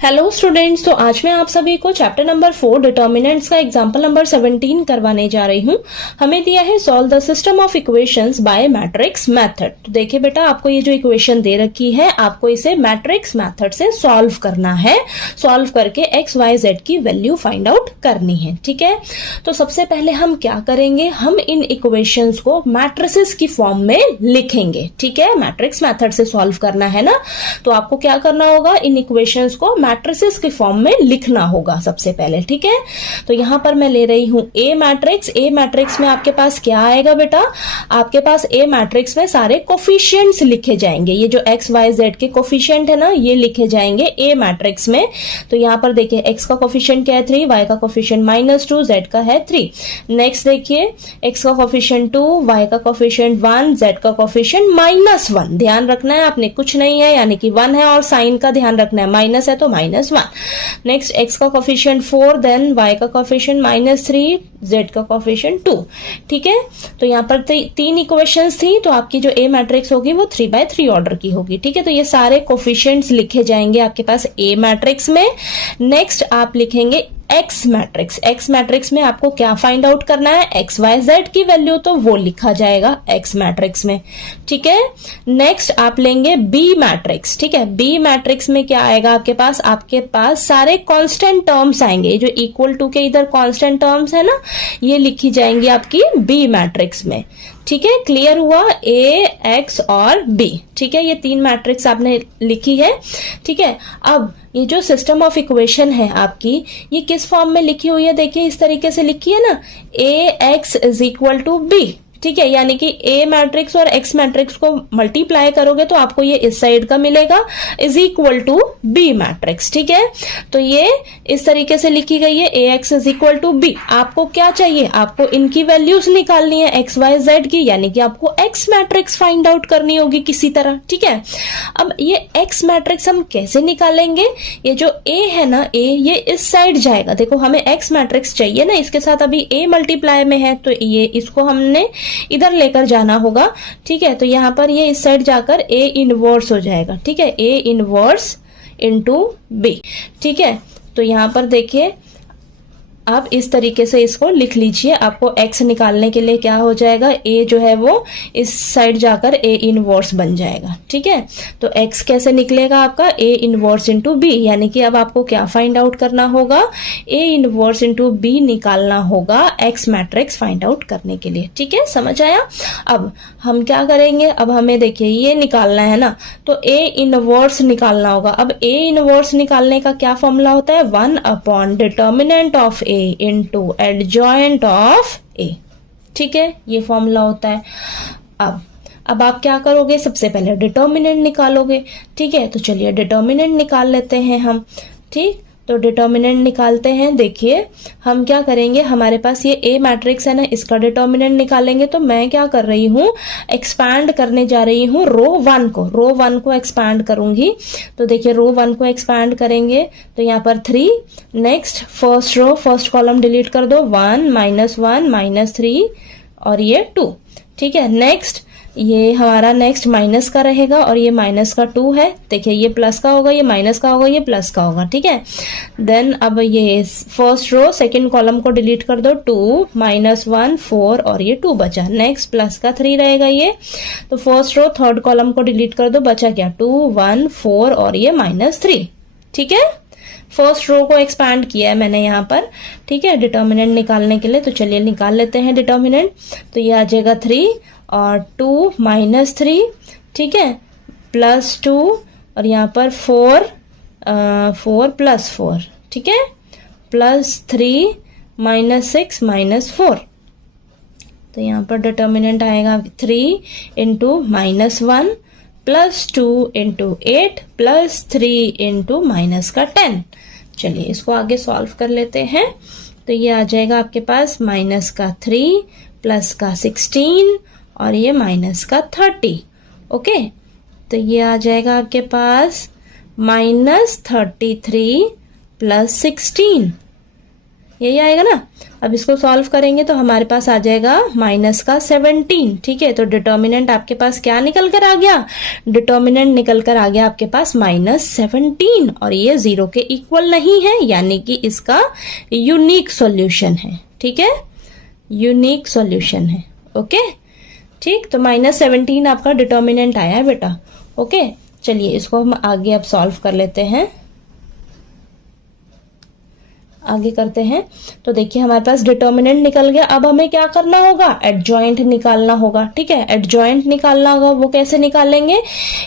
Hello students, तो आज मैं आप सभी को चैप्टर नंबर 4 डिटर्मिनेंट्स का एग्जांपल नंबर 17 करवाने जा रही हूँ। हमें दिया है solve the system of equations bye matrix method. तो देखिए बेटा, आपको ये जो इक्वेशन दे रखी है, आपको इसे मैट्रिक्स मेथड से सॉल्व करना है। सॉल्व करके एक्स वाई जेड की वैल्यू फाइंड आउट करनी है। ठीक है, तो सबसे पहले हम क्या करेंगे, हम इन इक्वेशंस को मैट्रिसेस की फॉर्म में लिखेंगे। ठीक है, मैट्रिक्स मेथड से सॉल्व करना है ना, तो आपको क्या करना होगा, इन इक्वेशंस को मैट्रिसेस के फॉर्म में लिखना होगा सबसे पहले। ठीक है, तो यहां पर मैं ले रही हूं ए मैट्रिक्स। ए मैट्रिक्स में आपके पास क्या आएगा बेटा, आपके पास ए मैट्रिक्स में सारे कोफिशिएंट्स लिखे जाएंगे। ये जो एक्स वाई जेड के कोफिशिएंट है ना, ये लिखे जाएंगे ए मैट्रिक्स में। तो यहां पर देखिए, एक्स का कोफिशिएंट क्या है 3, वाई का कोफिशिएंट -2, जेड का है 3। नेक्स्ट देखिए, एक्स का कोफिशिएंट 2, वाई का कोफिशिएंट 1, जेड का कोफिशिएंट -1। ध्यान रखना है आपने, कुछ नहीं है यानी कि 1 है, और साइन का ध्यान रखना है, माइनस है तो -1। नेक्स्ट एक्स का कोफिशिएंट 4, देन वाई का कोफिशिएंट -3, जेड का कोफिशिएंट 2। ठीक है, तो यहाँ पर 3 इक्वेशंस थी, तो आपकी जो ए मैट्रिक्स होगी वो 3x3 ऑर्डर की होगी। ठीक है, तो ये सारे कोफिशिएंट्स लिखे जाएंगे आपके पास ए मैट्रिक्स में। नेक्स्ट आप लिखेंगे एक्स मैट्रिक्स। एक्स मैट्रिक्स में आपको क्या फाइंड आउट करना है, एक्स वाई जेड की वैल्यू, तो वो लिखा जाएगा एक्स मैट्रिक्स में। ठीक है, नेक्स्ट आप लेंगे बी मैट्रिक्स। ठीक है, बी मैट्रिक्स में क्या आएगा आपके पास सारे कांस्टेंट टर्म्स आएंगे। जो इक्वल टू के इधर कांस्टेंट टर्म्स है ना, ये लिखी जाएंगी आपकी बी मैट्रिक्स में। ठीक है, क्लियर हुआ, ए, एक्स और बी। ठीक है, ये 3 मैट्रिक्स आपने लिखी है। ठीक है, अब ये जो सिस्टम ऑफ इक्वेशन है आपकी, ये किस फॉर्म में लिखी हुई है, देखिए इस तरीके से लिखी है ना, A X is equal to B. ठीक है, यानी कि ए मैट्रिक्स और एक्स मैट्रिक्स को मल्टीप्लाई करोगे तो आपको ये इस साइड का मिलेगा, is equal to B matrix. ठीक है, तो ये इस तरीके से लिखी गई है, A X is equal to B. आपको क्या चाहिए, आपको इनकी वैल्यूज निकालनी है एक्स वाई जेड की, यानी कि आपको एक्स मैट्रिक्स फाइंड आउट करनी होगी किसी तरह। ठीक है, अब ये एक्स मैट्रिक्स हम कैसे निकालेंगे, ये जो ए है ना, ए ये इस साइड जाएगा। देखो हमें एक्स मैट्रिक्स चाहिए ना, इसके साथ अभी ए मल्टीप्लाई में है, तो ये इसको हमने इधर लेकर जाना होगा। ठीक है, तो यहां पर ये इस साइड जाकर ए इनवर्स हो जाएगा। ठीक है, ए इनवर्स इनटू बी। ठीक है, तो यहां पर देखिए आप इस तरीके से इसको लिख लीजिए। आपको x निकालने के लिए क्या हो जाएगा, a जो है वो इस साइड जाकर a इनवर्स बन जाएगा। ठीक है, तो x कैसे निकलेगा आपका, a इनवर्स इंटू b, यानी कि अब आपको क्या फाइंड आउट करना होगा, a इनवर्स इंटू b निकालना होगा x मैट्रिक्स फाइंड आउट करने के लिए। ठीक है, समझ आया। अब हम क्या करेंगे, अब हमें देखिए ये निकालना है ना, तो a इनवर्स निकालना होगा। अब a इनवर्स निकालने का क्या फॉर्मूला होता है, 1 determinant of a into adjoint of a। ठीक है, ये फॉर्मूला होता है। अब आप क्या करोगे, सबसे पहले डिटर्मिनेंट निकालोगे। ठीक है, तो चलिए डिटर्मिनेंट निकाल लेते हैं हम। ठीक, तो डिटर्मिनेंट निकालते हैं। देखिए हम क्या करेंगे, हमारे पास ये ए मैट्रिक्स है ना, इसका डिटर्मिनेंट निकालेंगे। तो मैं क्या कर रही हूँ, एक्सपैंड करने जा रही हूँ रो 1 को एक्सपैंड करूंगी। तो देखिए रो 1 को एक्सपैंड करेंगे तो यहाँ पर 3। Next first row, first column delete कर दो, 1 -1 -3 और ये 2। ठीक है, नेक्स्ट ये हमारा नेक्स्ट माइनस का रहेगा, और ये माइनस का 2 है। देखिए ये प्लस का होगा, ये माइनस का होगा, ये प्लस का होगा। ठीक है, देन अब ये फर्स्ट रो सेकंड कॉलम को डिलीट कर दो, 2 -1 4 और ये 2 बचा। नेक्स्ट प्लस का 3 रहेगा ये, तो फर्स्ट रो थर्ड कॉलम को डिलीट कर दो, बचा क्या 2 1 4 और ये -3। ठीक है, फर्स्ट रो को एक्सपैंड किया है मैंने यहाँ पर। ठीक है, डिटर्मिनेंट निकालने के लिए, तो चलिए निकाल लेते हैं डिटर्मिनेंट। तो ये आ जाएगा 3 और 2 -3। ठीक है, +2 और यहाँ पर 4 +4। ठीक है, +3 -6 -4। तो यहाँ पर डिटर्मिनेंट आएगा 3 इंटू -1 +2 इंटू 8 +3 इंटू -10। चलिए इसको आगे सॉल्व कर लेते हैं। तो ये आ जाएगा आपके पास -3 +16 और ये -30। ओके, तो ये आ जाएगा आपके पास -33 +16। यही आएगा ना। अब इसको सॉल्व करेंगे तो हमारे पास आ जाएगा माइनस का 17। ठीक है, तो डिटर्मिनेंट आपके पास क्या निकल कर आ गया, डिटर्मिनेंट निकल कर आ गया आपके पास -17, और ये 0 के इक्वल नहीं है, यानी कि इसका यूनिक सॉल्यूशन है। ठीक है, यूनिक सॉल्यूशन है। ओके ठीक, तो -17 आपका डिटर्मिनेंट आया है बेटा। ओके, चलिए इसको हम आगे अब सॉल्व कर लेते हैं, आगे करते हैं। तो देखिए हमारे पास डिटर्मिनेंट निकल गया। अब हमें क्या करना होगा, एडजॉइंट निकालना होगा। ठीक है, एडजॉइंट निकालना होगा। वो कैसे निकालेंगे,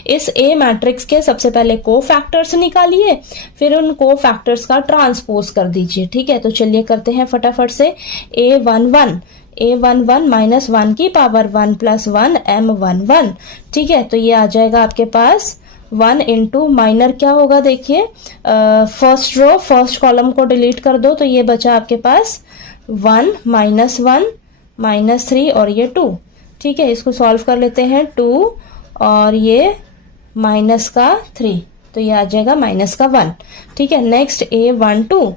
इस ए मैट्रिक्स के सबसे पहले को फैक्टर्स निकालिए, फिर उन को फैक्टर्स का ट्रांसपोज कर दीजिए। ठीक है, तो चलिए करते हैं फटाफट से। A11 -1 की पावर 1 + 1 M11। ठीक है, तो ये आ जाएगा आपके पास 1 इंटू माइनर क्या होगा, देखिए फर्स्ट रो फर्स्ट कॉलम को डिलीट कर दो, तो ये बचा आपके पास 1 -1 -3 और ये 2। ठीक है, इसको सॉल्व कर लेते हैं। 2 और ये -3, तो ये आ जाएगा -1। ठीक है, नेक्स्ट A12,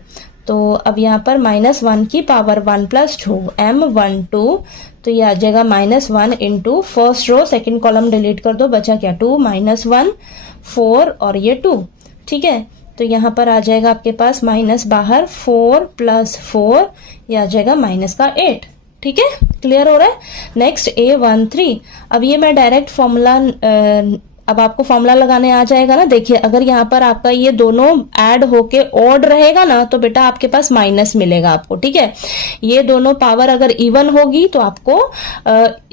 तो अब यहाँ पर -1 की पावर 1 + 2 M12, तो ये आ जाएगा -1 into first row second column delete कर दो, बचा क्या 2 -1 4 और ये 2। ठीक है, तो यहाँ पर आ जाएगा आपके पास माइनस बाहर 4 + 4, ये आ जाएगा -8। ठीक है, क्लियर हो रहा है। नेक्स्ट A13, अब ये मैं डायरेक्ट फॉर्मूला, अब आपको फॉर्मूला लगाने आ जाएगा ना। देखिए अगर यहाँ पर आपका ये दोनों ऐड होके ऑड रहेगा ना, तो बेटा आपके पास माइनस मिलेगा आपको। ठीक है, ये दोनों पावर अगर इवन होगी तो आपको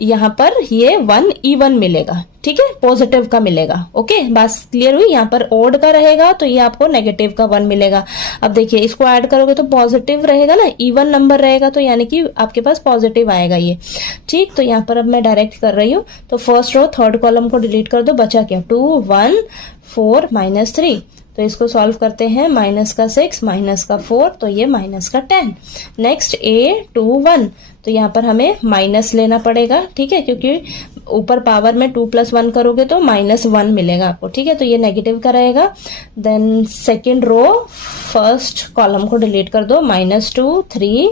यहाँ पर ये 1 इवन मिलेगा। ठीक है, पॉजिटिव का मिलेगा। ओके, बात क्लियर हुई। यहाँ पर ऑड का रहेगा तो ये आपको नेगेटिव का 1 मिलेगा। अब देखिए इसको ऐड करोगे तो पॉजिटिव रहेगा ना, इवन नंबर रहेगा, तो यानी कि आपके पास पॉजिटिव आएगा ये। ठीक, तो यहाँ पर अब मैं डायरेक्ट कर रही हूँ। तो फर्स्ट रो थर्ड कॉलम को डिलीट कर दो, बचा क्या 2 1 4 -3, तो इसको सॉल्व करते हैं। -6 -4, तो ये -10। नेक्स्ट A21, तो यहाँ पर हमें माइनस लेना पड़ेगा। ठीक है, क्योंकि ऊपर पावर में 2 + 1 करोगे तो -1 मिलेगा आपको। ठीक है, तो ये नेगेटिव का रहेगा। Then second row first column को डिलीट कर दो, -2 3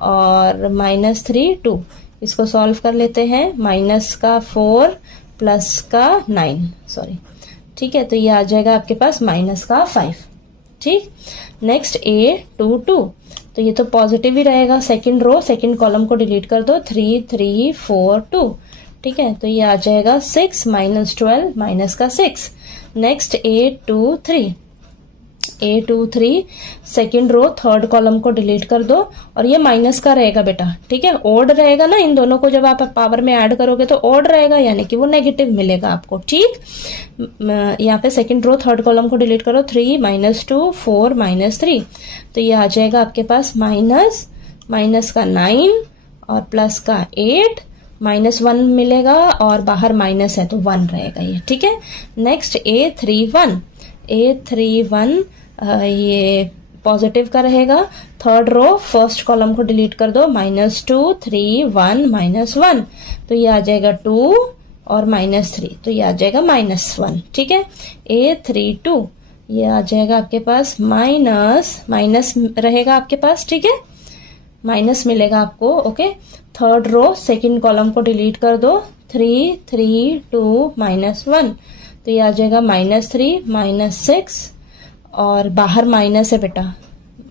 और -3 2, इसको सॉल्व कर लेते हैं। -4 + 9, सॉरी। ठीक है, तो ये आ जाएगा आपके पास -5। ठीक, नेक्स्ट A22, तो ये तो पॉजिटिव ही रहेगा। सेकंड रो सेकंड कॉलम को डिलीट कर दो, 3 3 4 2। ठीक है, तो ये आ जाएगा 6 -12 -6। Next A23 second row third column को डिलीट कर दो, और ये माइनस का रहेगा बेटा। ठीक है, ऑड रहेगा ना, इन दोनों को जब आप पावर में ऐड करोगे तो ऑड रहेगा, यानी कि वो नेगेटिव मिलेगा आपको। ठीक, यहाँ पे सेकंड रो थर्ड कॉलम को डिलीट करो, 3 -2 4 -3, तो ये आ जाएगा आपके पास माइनस का 9 और प्लस का 8, -1 मिलेगा, और बाहर माइनस है तो 1 रहेगा ये। ठीक है, नेक्स्ट A31 ये पॉजिटिव का रहेगा। थर्ड रो फर्स्ट कॉलम को डिलीट कर दो, -2 3 1 -1, तो ये आ जाएगा 2 और -3, तो ये आ जाएगा -1। ठीक है, A32 ये आ जाएगा आपके पास माइनस रहेगा आपके पास। ठीक है, माइनस मिलेगा आपको। Okay, third row second column को डिलीट कर दो, 3 3 2 -1, तो ये आ जाएगा -3 -6, और बाहर माइनस है बेटा,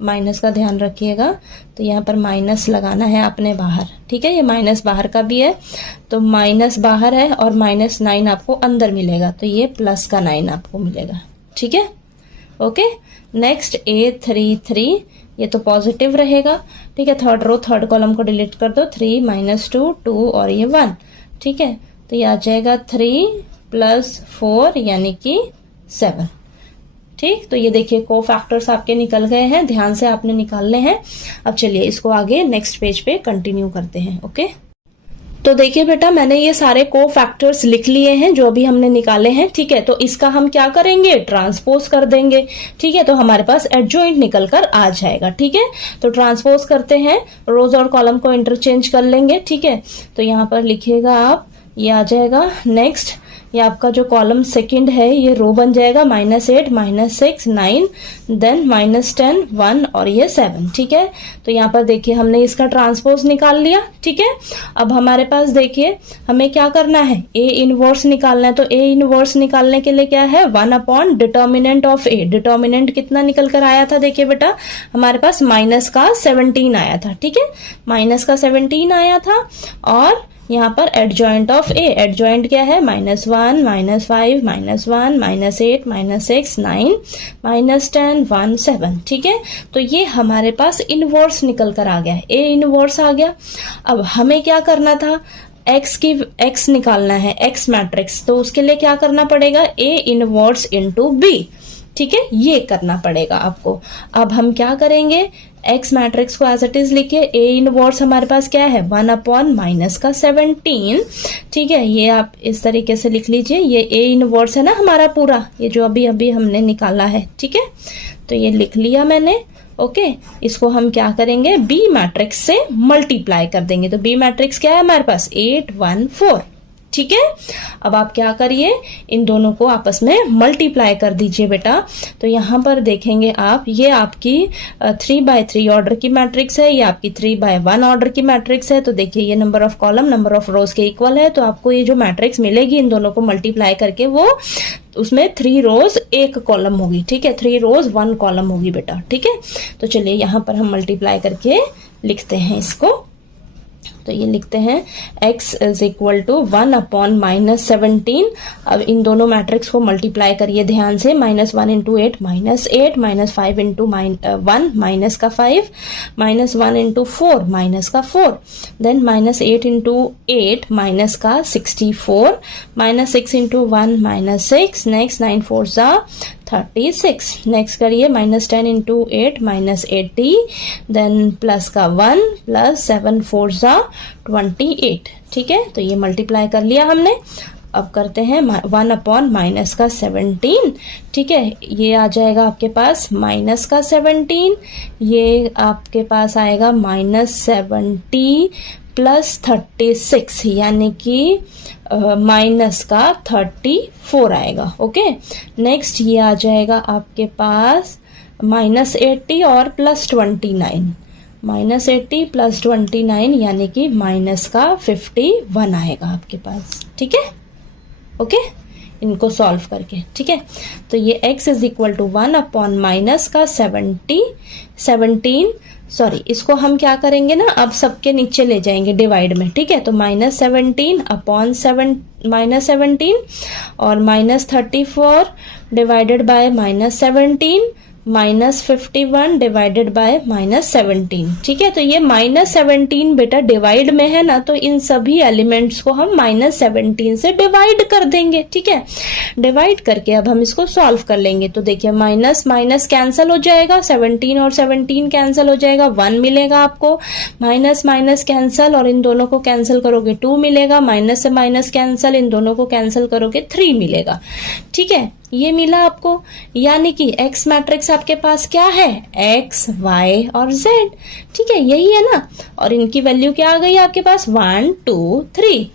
माइनस का ध्यान रखिएगा। तो यहाँ पर माइनस लगाना है आपने बाहर। ठीक है, ये माइनस बाहर का भी है, तो माइनस बाहर है और -9 आपको अंदर मिलेगा, तो ये प्लस का 9 आपको मिलेगा। ठीक है, ओके। नेक्स्ट A33 ये तो पॉजिटिव रहेगा। ठीक है, थर्ड रो थर्ड कॉलम को डिलीट कर दो, 3 -2 2 और ये 1। ठीक है, तो ये आ जाएगा 3 + 4 यानी कि 7। ठीक, तो ये देखिए को फैक्टर्स आपके निकल गए हैं, ध्यान से आपने निकालने हैं। अब चलिए इसको आगे नेक्स्ट पेज पे कंटिन्यू करते हैं। ओके, तो देखिए बेटा मैंने ये सारे को फैक्टर्स लिख लिए हैं जो अभी हमने निकाले हैं। ठीक है, तो इसका हम क्या करेंगे, ट्रांसपोज कर देंगे। ठीक है, तो हमारे पास एडजॉइंट निकल कर आ जाएगा। ठीक है, तो ट्रांसपोज करते हैं, रोज और कॉलम को इंटरचेंज कर लेंगे। ठीक है, तो यहाँ पर लिखिएगा आप, ये आ जाएगा। नेक्स्ट ये आपका जो कॉलम सेकंड है ये रो बन जाएगा -8 -6 9 देन -10 1 और ये 7। ठीक है, तो यहाँ पर देखिए हमने इसका ट्रांसपोज निकाल लिया। ठीक है, अब हमारे पास देखिए हमें क्या करना है, ए इनवर्स निकालना है। तो ए इनवर्स निकालने के लिए क्या है, 1 upon determinant of A. Determinant कितना निकल कर आया था, देखिए बेटा हमारे पास -17 आया था। ठीक है, -17 आया था। और यहाँ पर एडजॉइंट ऑफ ए, एडजॉइंट क्या है, -1 -5 -1 -8 -6 9 -10 1 7। ठीक है, तो ये हमारे पास इनवर्स निकल कर आ गया है, ए इनवर्स आ गया। अब हमें क्या करना था, एक्स निकालना है, एक्स मैट्रिक्स। तो उसके लिए क्या करना पड़ेगा, ए इनवर्स इंटू बी। ठीक है, ये करना पड़ेगा आपको। अब हम क्या करेंगे, एक्स मैट्रिक्स को एज इट इज लिखिए। ए इनवर्स हमारे पास क्या है, 1 अपॉन -17। ठीक है, ये आप इस तरीके से लिख लीजिए। ये ए इनवर्स है ना हमारा पूरा, ये जो अभी अभी हमने निकाला है। ठीक है, तो ये लिख लिया मैंने। ओके, इसको हम क्या करेंगे, बी मैट्रिक्स से मल्टीप्लाई कर देंगे। तो बी मैट्रिक्स क्या है हमारे पास, 8 1 4। ठीक है, अब आप क्या करिए, इन दोनों को आपस में मल्टीप्लाई कर दीजिए बेटा। तो यहाँ पर देखेंगे आप, ये आपकी 3/3 ऑर्डर की मैट्रिक्स है, ये आपकी 3/1 ऑर्डर की मैट्रिक्स है। तो देखिए ये number of column number of रोज के इक्वल है। तो आपको ये जो मैट्रिक्स मिलेगी इन दोनों को मल्टीप्लाई करके, वो उसमें 3 रोज 1 कॉलम होगी। ठीक है, 3 रोज 1 कॉलम होगी बेटा। ठीक है, तो चलिए यहाँ पर हम मल्टीप्लाई करके लिखते हैं इसको। तो ये लिखते हैं x is equal to 1 upon -17। अब इन दोनों मैट्रिक्स को मल्टीप्लाई करिए ध्यान से। -1 इंटू 8 -8 -5 इंटू 1 माइनस का 5 -1 इंटू 4 माइनस का 4 देन -8 इंटू 8 माइनस का 64 -6 इंटू 1 -6 नेक्स्ट 9 4 जा 36। नेक्स्ट करिए -10 इंटू 8 -80 देन प्लस का 1 प्लस 7 4 जा 28। ठीक है, तो ये मल्टीप्लाई कर लिया हमने। अब करते हैं 1 अपॉन माइनस का 17। ठीक है, ये आ जाएगा आपके पास माइनस का 17, ये आपके पास आएगा -70 प्लस 36 यानी कि माइनस का 34 आएगा। ओके, नेक्स्ट ये आ जाएगा आपके पास -80 और प्लस 29, -80 प्लस 29 यानी कि माइनस का 51 आएगा आपके पास। ठीक है, ओके, इनको सॉल्व करके। ठीक है, तो ये x is equal to 1 upon minus का 17 सॉरी, इसको हम क्या करेंगे ना, अब सबके नीचे ले जाएंगे डिवाइड में। ठीक है, तो -17 अपॉन -17 और -34 डिवाइडेड बाय -17 -51 डिवाइडेड बाय -17। ठीक है, तो ये -17 बेटा डिवाइड में है ना, तो इन सभी एलिमेंट्स को हम -17 से डिवाइड कर देंगे। ठीक है, डिवाइड करके अब हम इसको सॉल्व कर लेंगे। तो देखिए माइनस माइनस कैंसिल हो जाएगा, 17 और 17 कैंसिल हो जाएगा, 1 मिलेगा आपको। माइनस माइनस कैंसिल और इन दोनों को कैंसिल करोगे 2 मिलेगा। माइनस से माइनस कैंसिल, इन दोनों को कैंसिल करोगे 3 मिलेगा। ठीक है, ये मिला आपको, यानी कि एक्स मैट्रिक्स आपके पास क्या है, एक्स वाई और जेड। ठीक है, यही है ना, और इनकी वैल्यू क्या आ गई आपके पास, 1 2 3।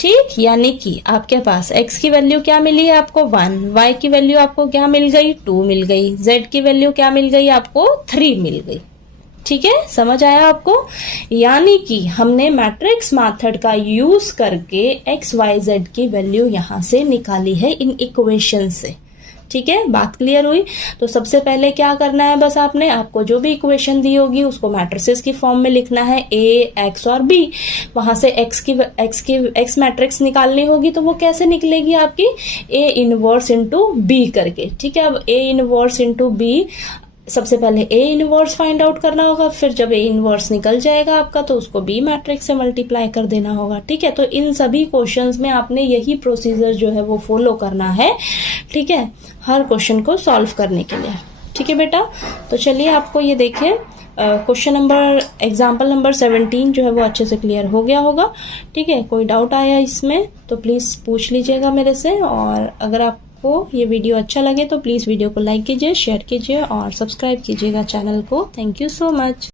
ठीक, यानी कि आपके पास एक्स की वैल्यू क्या मिली है आपको 1, वाई की वैल्यू आपको क्या मिल गई 2 मिल गई, जेड की वैल्यू क्या मिल गई आपको 3 मिल गई। ठीक है, समझ आया आपको, यानी कि हमने मैट्रिक्स मेथड का यूज करके एक्स वाई जेड की वैल्यू यहां से निकाली है इन इक्वेशन से। ठीक है, बात क्लियर हुई। तो सबसे पहले क्या करना है, बस आपको जो भी इक्वेशन दी होगी उसको मैट्रिसेस की फॉर्म में लिखना है, ए एक्स और बी। वहां से एक्स मैट्रिक्स निकालनी होगी, तो वो कैसे निकलेगी आपकी, ए इनवर्स इंटू बी करके। ठीक है, अब ए इनवर्स इंटू बी, सबसे पहले ए इनवर्स फाइंड आउट करना होगा, फिर जब ए इनवर्स निकल जाएगा आपका तो उसको बी मैट्रिक्स से मल्टीप्लाई कर देना होगा। ठीक है, तो इन सभी क्वेश्चंस में आपने यही प्रोसीजर जो है वो फॉलो करना है। ठीक है, हर क्वेश्चन को सॉल्व करने के लिए। ठीक है बेटा, तो चलिए आपको ये देखिए क्वेश्चन नंबर एग्जाम्पल नंबर 17 जो है वो अच्छे से क्लियर हो गया होगा। ठीक है, कोई डाउट आया इसमें तो प्लीज पूछ लीजिएगा मेरे से, और अगर आपको ये वीडियो अच्छा लगे तो प्लीज वीडियो को लाइक कीजिए, शेयर कीजिए और सब्सक्राइब कीजिएगा चैनल को। Thank you so much.